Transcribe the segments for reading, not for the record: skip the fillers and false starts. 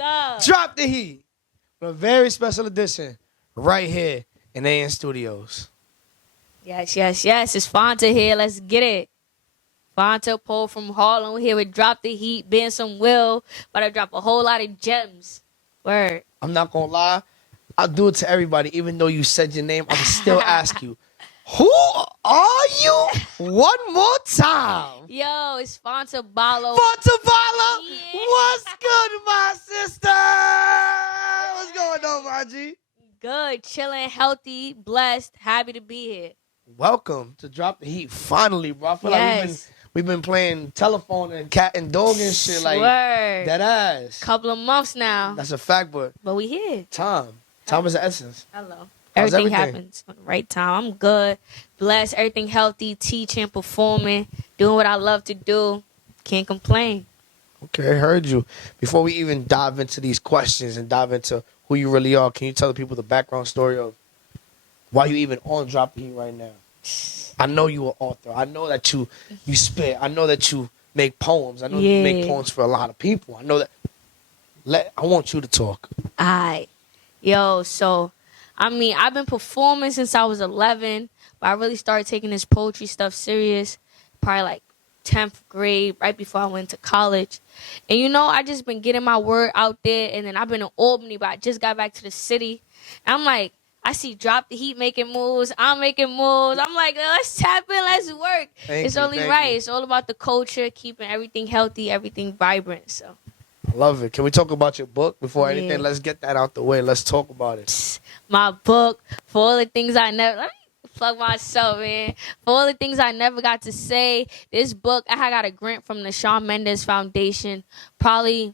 up? Drop the heat. A very special edition right here in AN Studios. Yes. It's Fanta here. Let's get it. Fanta Poe from Harlem here with Drop the Heat, being some will, but I drop a whole lot of gems. Word. I'm not going to lie. I'll do it to everybody. Even though you said your name, I'm still ask you, who are you? One more time. Yo, it's Fanta Ballo. Fanta Ballo. Yeah. What's good, my sister? What's going on, my G? Good, chilling, healthy, blessed, happy to be here. Welcome to Drop the Heat. Finally, bro. I feel like we've been playing telephone and cat and dog and shit like Word. that ass. Couple of months now. That's a fact, but we here. Time is the essence. Hello. How's Everything everything? happens on the right time. I'm good, blessed, everything healthy, teaching, performing, doing what I love to do. Can't complain. Okay, heard you. Before we even dive into these questions and dive into who you really are, can you tell the people the background story of why you even on Drop the Heat right now? I know you an author. I know that you spit. I know that you make poems. I know you make poems for a lot of people. I know that. I want you to talk. Alright. Yo, so, I've been performing since I was 11, but I really started taking this poetry stuff serious probably like 10th grade, right before I went to college. And, I just been getting my word out there, and then I've been in Albany, but I just got back to the city. And I'm like, I see Drop the Heat making moves. I'm making moves. I'm like, let's tap in. Let's work. It's only right. It's all about the culture, keeping everything healthy, everything vibrant. So, I love it. Can we talk about your book before anything? Let's get that out the way. Let's talk about it. My book, for all the things I never... Let me plug myself, man. For all the things I never got to say, this book, I got a grant from the Shawn Mendes Foundation, probably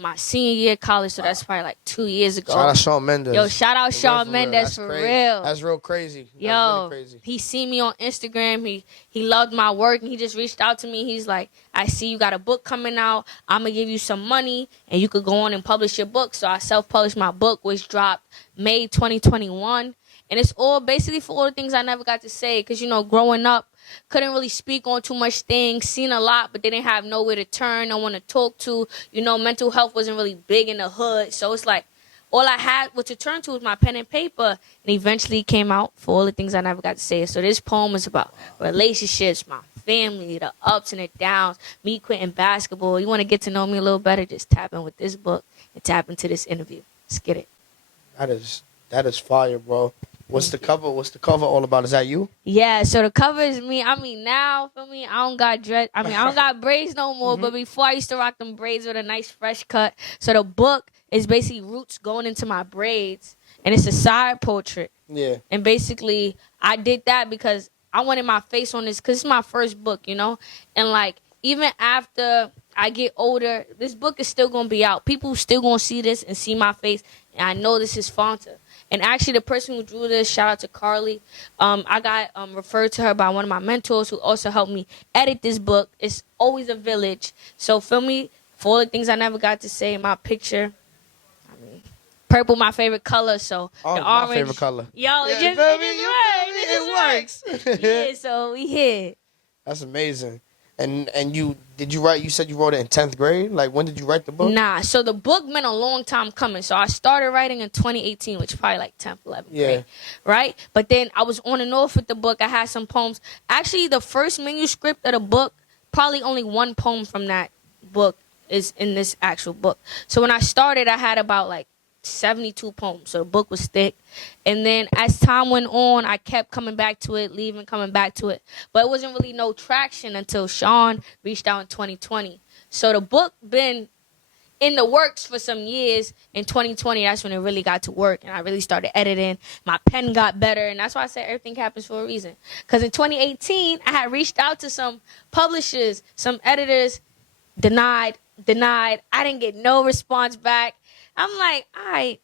my senior year of college, so that's probably like 2 years ago. Shout out Shawn Mendes. Yo, shout out Shawn Mendes for real. That's real crazy. That's Yo, really crazy. He seen me on Instagram. He loved my work, and he just reached out to me. He's like, I see you got a book coming out. I'm going to give you some money, and you could go on and publish your book. So I self-published my book, which dropped May 2021. And it's all basically for all the things I never got to say. Because, growing up, couldn't really speak on too much things, seen a lot, but they didn't have nowhere to turn, no one to talk to. Mental health wasn't really big in the hood. So it's like all I had to turn to was my pen and paper. And eventually came out for all the things I never got to say. So this poem is about relationships, my family, the ups and the downs, me quitting basketball. You want to get to know me a little better, just tap in with this book and tap into this interview. Let's get it. That is fire, bro. What's the cover? What's the cover all about? Is that you? Yeah, so the cover is me. Now, for me, I don't got I don't got braids no more, but before I used to rock them braids with a nice fresh cut. So the book is basically roots going into my braids, and it's a side portrait. Yeah. And basically, I did that because I wanted my face on this, because it's my first book, And, even after I get older, this book is still going to be out. People still going to see this and see my face, and I know this is Fanta. And actually, the person who drew this, shout out to Carly, I got referred to her by one of my mentors who also helped me edit this book. It's always a village. So, feel me, for all the things I never got to say in my picture, purple my favorite color, so the orange. My favorite color. Yo, it just works. Yeah, so we here. That's amazing. And did you write? You said you wrote it in 10th grade. Like, when did you write the book? Nah, so the book been a long time coming. So I started writing in 2018, which is probably like 10th, 11th grade, right? But then I was on and off with the book. I had some poems. Actually, the first manuscript of the book, probably only one poem from that book is in this actual book. So when I started, I had about like 72 poems, so the book was thick. And then as time went on, I kept coming back to it, coming back to it, but it wasn't really no traction until Shawn reached out in 2020. So the book been in the works for some years. In 2020, that's when it really got to work, and I really started editing. My pen got better, and that's why I said everything happens for a reason. Because in 2018, I had reached out to some publishers, some editors, denied. I didn't get no response back. I'm like, all right,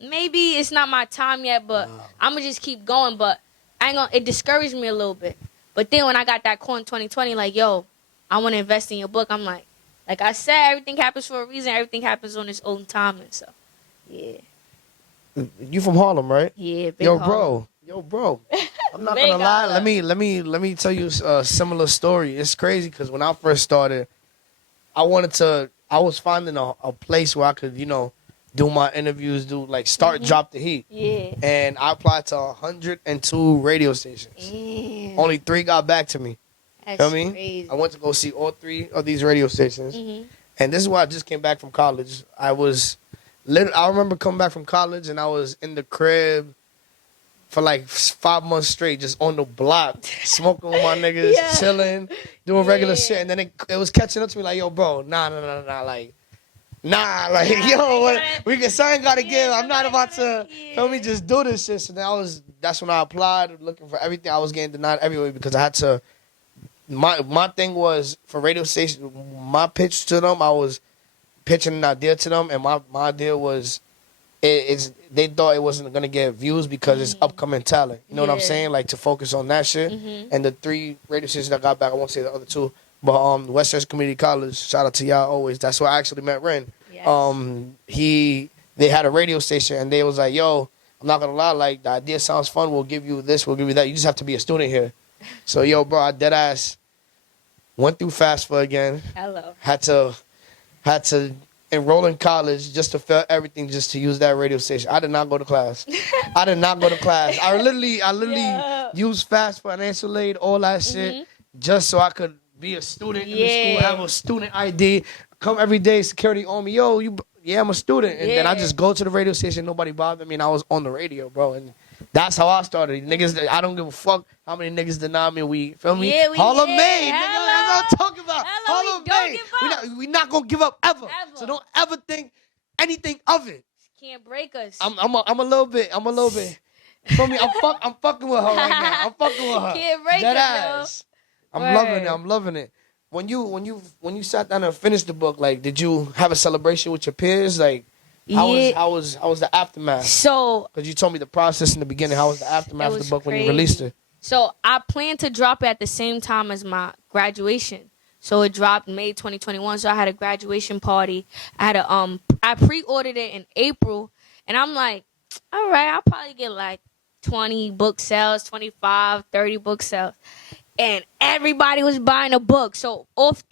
maybe it's not my time yet, but I'm going to just keep going. But it discouraged me a little bit. But then when I got that call in 2020, like, yo, I want to invest in your book, I'm like I said, everything happens for a reason. Everything happens on its own timing. So, yeah. You from Harlem, right? Yeah, big Harlem. Yo, bro. I'm not going to lie. Let me tell you a similar story. It's crazy because when I first started, I wanted to I was finding a place where I could, do my interviews, start Drop the Heat. Yeah. And I applied to 102 radio stations. Damn. Only 3 got back to me. That's Feel me? crazy. I went to go see all 3 of these radio stations. And this is why I just came back from college. I remember coming back from college and I was in the crib for like 5 months straight, just on the block, smoking with my niggas, chilling, doing regular shit. And then it was catching up to me like, yo, bro, nah, yo, something gotta give. I'm not about to, feel me, just do this shit. So that's when I applied, looking for everything. I was getting denied everywhere because I had to. My thing was for radio station. My pitch to them, I was pitching an idea to them, and my idea was, they thought it wasn't gonna get views because it's upcoming talent. You know what I'm saying? Like to focus on that shit. And the 3 radio stations that got back, I won't say the other 2, but Westchester Community College. Shout out to y'all always. That's where I actually met Ren. Yes. They had a radio station, and they was like, yo, I'm not gonna lie, like the idea sounds fun. We'll give you this. We'll give you that. You just have to be a student here. So, yo, bro, I dead ass went through FAFSA again. Hello. Had to enroll in college just to feel everything, just to use that radio station. I did not go to class. I literally used FAFSA, financial aid, all that shit, just so I could be a student in the school, have a student ID, come every day, security on me. Yo, I'm a student. And then I just go to the radio station, nobody bothered me, and I was on the radio, bro. And that's how I started. Niggas, I don't give a fuck how many niggas deny me. We, feel me? Hall of Made, nigga. That's what I'm talking about. Hall of Made. We not gonna give up ever. So don't ever think anything of it. Can't break us. I'm a little bit. Feel me? I'm fucking with her right now. I'm fucking with her. Can't break us, I'm loving it. When you sat down and finished the book, like, did you have a celebration with your peers? Like, how was the aftermath? So, because you told me the process in the beginning. How was the aftermath of the book when you released it? So I planned to drop it at the same time as my graduation. So it dropped May 2021. So I had a graduation party. I pre-ordered it in April, and I'm like, all right, I'll probably get like 20 book sales, 25, 30 book sales. And everybody was buying a book. So off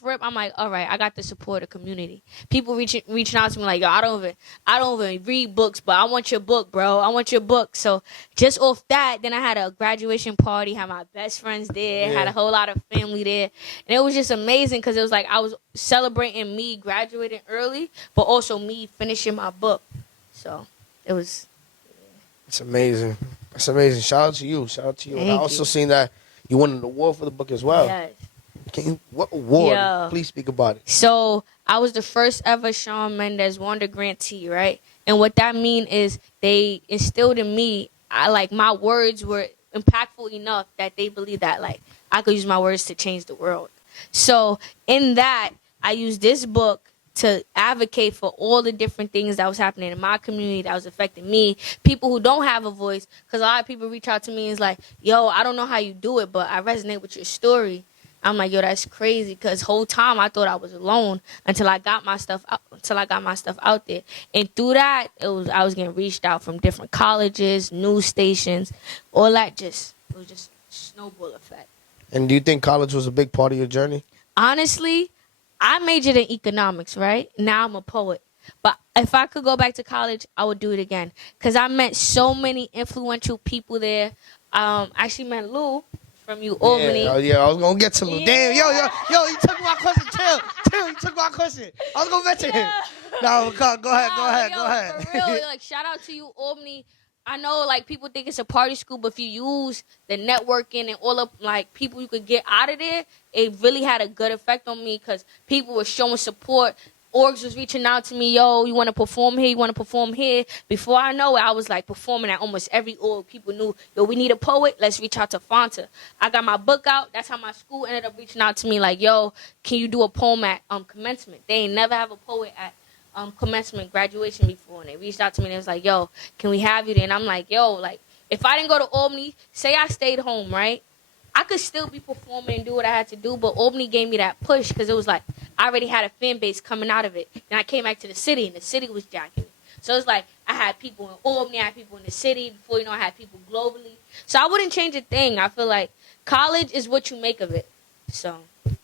rip, I'm like, all right, I got to support the community. People reaching out to me like, yo, I don't even read books, but I want your book, bro. I want your book. So just off that, then I had a graduation party, had my best friends there, had a whole lot of family there. And it was just amazing because it was like I was celebrating me graduating early, but also me finishing my book. So it was. It's amazing. It's amazing. Shout out to you. And I also seen that you won an award for the book as well. Yes. What award? Yeah. Please speak about it. So I was the first ever Shawn Mendes Wonder grantee, right? And what that means is they instilled in me, my words were impactful enough that they believe that I could use my words to change the world. So in that, I used this book to advocate for all the different things that was happening in my community that was affecting me, people who don't have a voice, because a lot of people reach out to me and is like, yo, I don't know how you do it, but I resonate with your story. I'm like, yo, that's crazy, because whole time I thought I was alone until I got my stuff out there. And through that, I was getting reached out from different colleges, news stations, all that. It was just a snowball effect. And do you think college was a big part of your journey? Honestly, I majored in economics, right? Now I'm a poet. But if I could go back to college, I would do it again. Because I met so many influential people there. I actually met Lou from Albany. Yeah, I was going to get to Lou. Yeah. Damn, yo, you took my question. Chill, you took my question. I was going to mention him. No, go ahead. For real, shout out to Albany. I know, people think it's a party school, but if you use the networking and all of, people you could get out of there, it really had a good effect on me because people were showing support. Orgs was reaching out to me, yo, you want to perform here? Before I know it, I was, performing at almost every org. People knew, yo, we need a poet. Let's reach out to Fanta. I got my book out. That's how my school ended up reaching out to me, yo, can you do a poem at commencement? They ain't never have a poet at commencement, graduation before, and they reached out to me and it was like, yo, can we have you there? And I'm like, yo, if I didn't go to Albany, say I stayed home, right? I could still be performing and do what I had to do, but Albany gave me that push because it was I already had a fan base coming out of it. And I came back to the city, and the city was jacking me. So it's I had people in Albany, I had people in the city. Before, I had people globally. So I wouldn't change a thing. I feel like college is what you make of it. So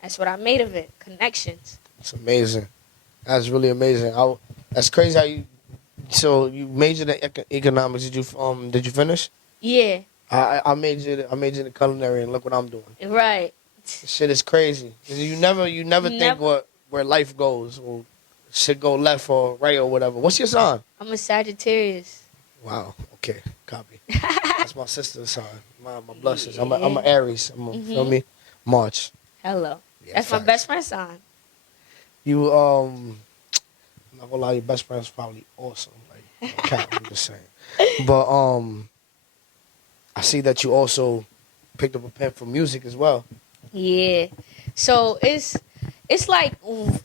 that's what I made of it. Connections. It's amazing. That's really amazing. That's crazy how you. So you majored in economics. Did you finish? Yeah. I majored in culinary, and look what I'm doing. Right. This shit is crazy. You never think where life goes, or should go left or right or whatever. What's your sign? I'm a Sagittarius. Wow. Okay. Copy. That's my sister's sign. My blessings. I'm a Aries. Feel me? March. Hello. Yeah, That's facts. my best friend's sign. You I'm not gonna lie, your best friend's probably awesome. Like cat, I'm just saying. But I see that you also picked up a pen for music as well. Yeah. So it's like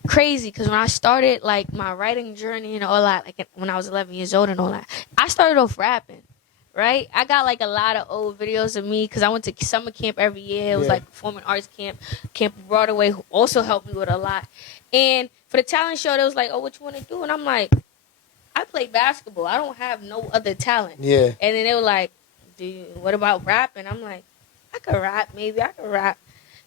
crazy because when I started like my writing journey and all that, like when I was 11 years old and all that, I started off rapping. Right, I got like a lot of old videos of me because I went to summer camp every year. It was like performing arts Camp Broadway, who also helped me with a lot. And for the talent show, they was like, "Oh, what you want to do?" And I'm like, "I play basketball. I don't have no other talent." Yeah. And then they were like, what about rapping? I'm like, I could rap. Maybe I could rap.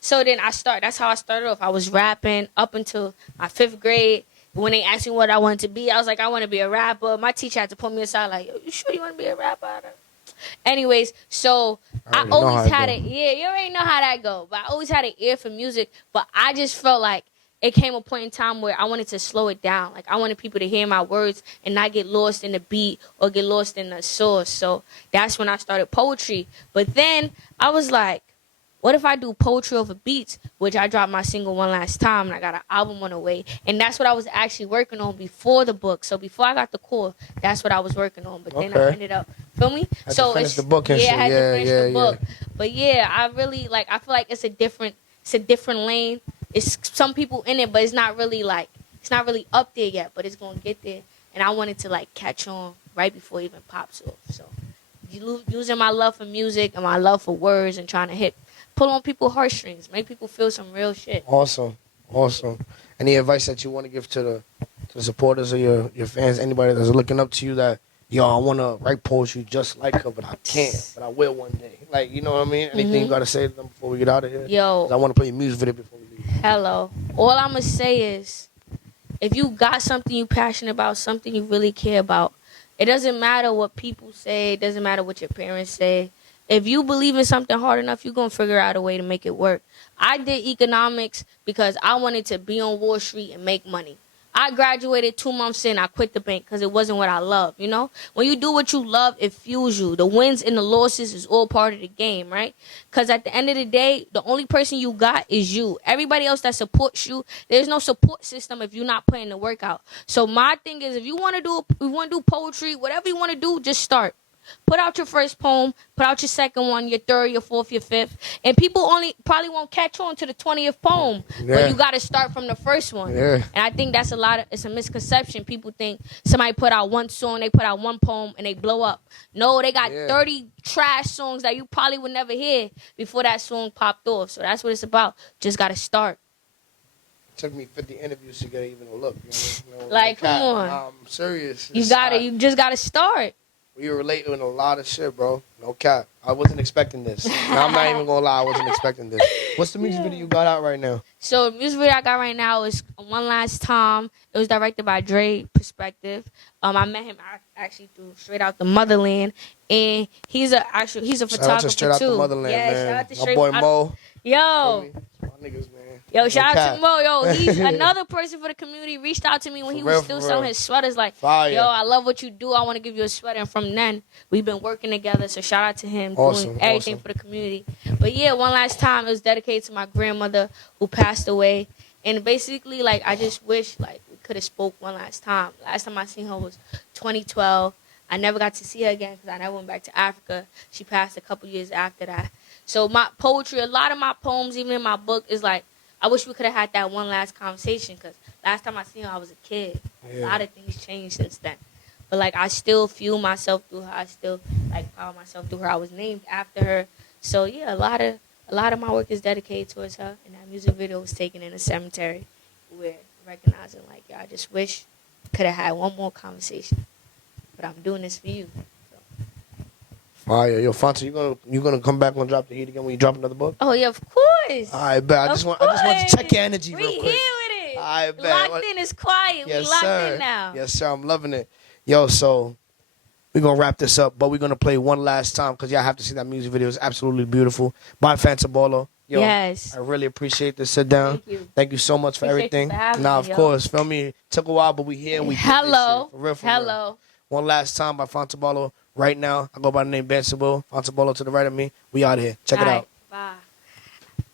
So then that's how I started off. I was rapping up until my 5th grade. When they asked me what I wanted to be, I was like, I want to be a rapper. My teacher had to pull me aside, like, you sure you want to be a rapper? Anyways, so I always had it. Yeah, you already know how that go. But I always had an ear for music. But I just felt like it came a point in time where I wanted to slow it down. Like, I wanted people to hear my words and not get lost in the beat or get lost in the source. So that's when I started poetry. But then I was like, what if I do poetry over beats, which I dropped my single One Last Time, and I got an album on the way. And that's what I was actually working on before the book. So before I got the call, that's what I was working on. But then I ended up, feel me? So finish the book and shit. I had to finish the book. But yeah, I really, like, I feel like it's a different lane. It's some people in it, but it's not really up there yet, but it's going to get there. And I wanted to, like, catch on right before it even pops off. So using my love for music and my love for words and trying to pull on people's heartstrings, make people feel some real shit. Awesome. Any advice that you want to give to the supporters of your fans, anybody that's looking up to you that, yo, I want to write poetry just like her, but I can't, but I will one day. Like, you know what I mean? Anything you got to say to them before we get out of here? Yo. 'Cause I want to play your music video before we leave. Hello. All I'm going to say is, if you got something you passionate about, something you really care about, it doesn't matter what people say. It doesn't matter what your parents say. If you believe in something hard enough, you're going to figure out a way to make it work. I did economics because I wanted to be on Wall Street and make money. I graduated 2 months in. I quit the bank because it wasn't what I love, you know? When you do what you love, it fuels you. The wins and the losses is all part of the game, right? Because at the end of the day, the only person you got is you. Everybody else that supports you, there's no support system if you're not putting the work out. So my thing is, if you want to do poetry, whatever you want to do, just start. Put out your first poem, put out your second one, your third, your fourth, your fifth. And people probably won't catch on to the 20th poem. Yeah. But you got to start from the first one. Yeah. And I think that's it's a misconception. People think somebody put out one song, they put out one poem, and they blow up. No, they got 30 trash songs that you probably would never hear before that song popped off. So that's what it's about. Just got to start. It took me 50 interviews to get even a look. You know, like, come on. I'm serious. You just got to start. We relate in a lot of shit, bro. No cap. I wasn't expecting this. Now, I'm not even gonna lie. I wasn't expecting this. What's the music video you got out right now? So the music video I got right now is One Last Time. It was directed by Dre Perspective. I met him actually through Straight Out the Motherland, and he's a photographer shout out to Straight Out the Motherland, man. Shout out to Straight Out. My boy Mo. Yo. My niggas, man. Yo, shout out to Mo. Yo, he's another person for the community. Reached out to me when he was still selling his sweaters. Like, fire. Yo, I love what you do. I want to give you a sweater. And from then, we've been working together. So shout out to him doing everything for the community. But yeah, One Last Time, it was dedicated to my grandmother who passed away. And basically, like, I just wish, like, we could have spoke one last time. Last time I seen her was 2012. I never got to see her again because I never went back to Africa. She passed a couple years after that. So my poetry, a lot of my poems, even in my book, is like, I wish we could have had that one last conversation because last time I seen her, I was a kid. Yeah. A lot of things changed since then. But, like, I still fuel myself through her. I still, like, power myself through her. I was named after her. So, yeah, a lot of my work is dedicated towards her. And that music video was taken in a cemetery. We're recognizing, like, I just wish I could have had one more conversation. But I'm doing this for you. Fire. Yo, Fanta, you gonna come back and drop the heat again when you drop another book? Oh, yeah, of course. All right, bet. I just want to check your energy real quick. We here with it. quiet. I bet. Locked in is quiet. Yes, we locked sir. in now. Yes, sir. I'm loving it. Yo, so we're going to wrap this up, but we're going to play one last time because y'all have to see that music video. It's absolutely beautiful. By Fanta Ballo. Yo, Yes. I really appreciate this sit down. Thank you. Thank you so much for Appreciate you everything. for having Nah, me, of yo. course. Feel me? It took a while, but we here and we did this Hello. shit. For real, for Hello. real. One last time by Fanta Ballo. Right now, I go by the name Benson Will. Fanta Ballo to the right of me. We out here. Check it All out. right.